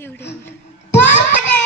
एवढे